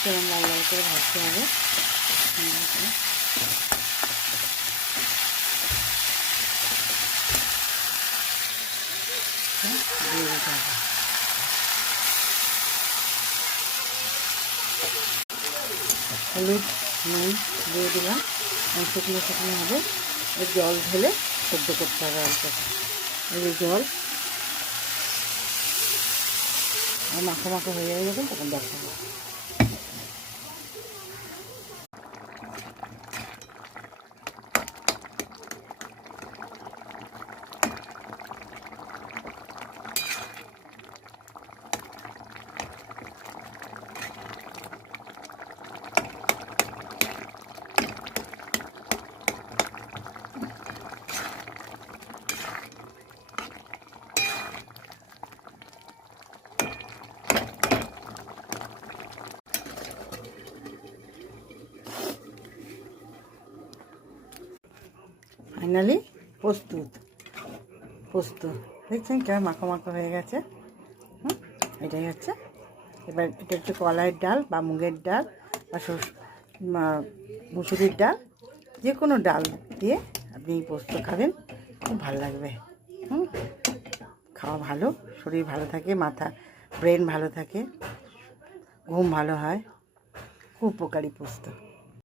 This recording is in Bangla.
সেরকম লাল লাল করে ভাজতে হবে। দিয়ে দিতে হবে। হলুদ নুন দিয়ে দিলাম। শুকনো শুকনো হবে, জল ঢেলে সেদ্ধ করতে হবে অল্প। এই জল মাখো মাখো হয়ে যাবে যখন, তখন দেখাবো। ফাইনালি পোস্ত দেখছেন কেমন মাখো মাখো হয়ে গেছে। এটাই হচ্ছে। এবার এটা হচ্ছে কলাইয়ের ডাল বা মুগের ডাল বা মুসুরির ডাল, যে কোনো ডাল দিয়ে আপনি পোস্ত খাবেন, খুব ভালো লাগবে। খাওয়া ভালো, শরীর ভালো থাকে, ব্রেন ভালো থাকে, ঘুম ভালো হয়, খুব উপকারী পোস্ত।